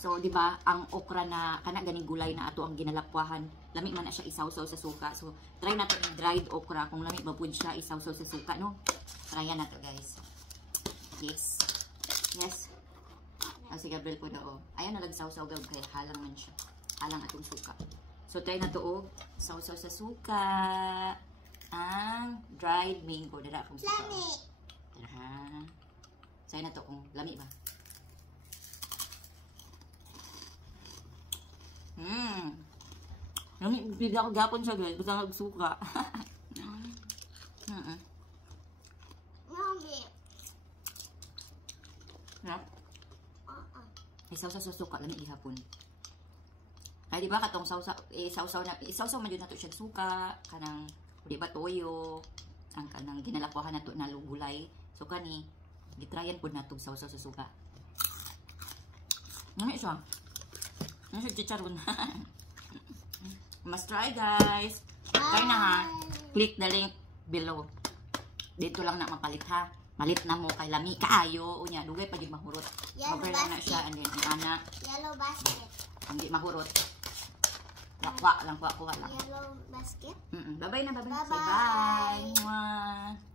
So, di ba, ang okra na kana ganing gulay na ato ang ginalapwahan, lami man na siya isawsaw sa suka. So, try nato yung dried okra kung lami ba pud siya isawsaw sa suka, no? Try na to, guys. Yes. Yes. Si Gabriel po na, oh. Ayan, nalagsaw-saw gab kaya halang man siya. Halang atong suka. So, try na to, oh. Sawsaw sa suka. Ang dried mango. Dada akong suka. Lami. Tara. Try na to kung lami ba. Bigla ko gapon siya, guys. Basta nagsuka. Mami. Yeah. Isaw sa suka lang ihapon. Ay di ba katong isaw man jud nato siya suka, kanang di ba toyo, ang kanang ginalapwahan nato na gulay. So kani gitryan pud nato sawsaw sa suka. Ngani siya. Nasa chicharon. Must try, guys. Try na ha. Click the link below. Dito lang na mapalit ha. Malit na mo kay lami kaayo. Unya, dugay pa di mahurot. Cover na siya. And then, ana. Yellow basket. Hindi mahurot. Kuha lang. Yellow basket. Bye-bye na. Bye-bye. Bye-bye. Bye.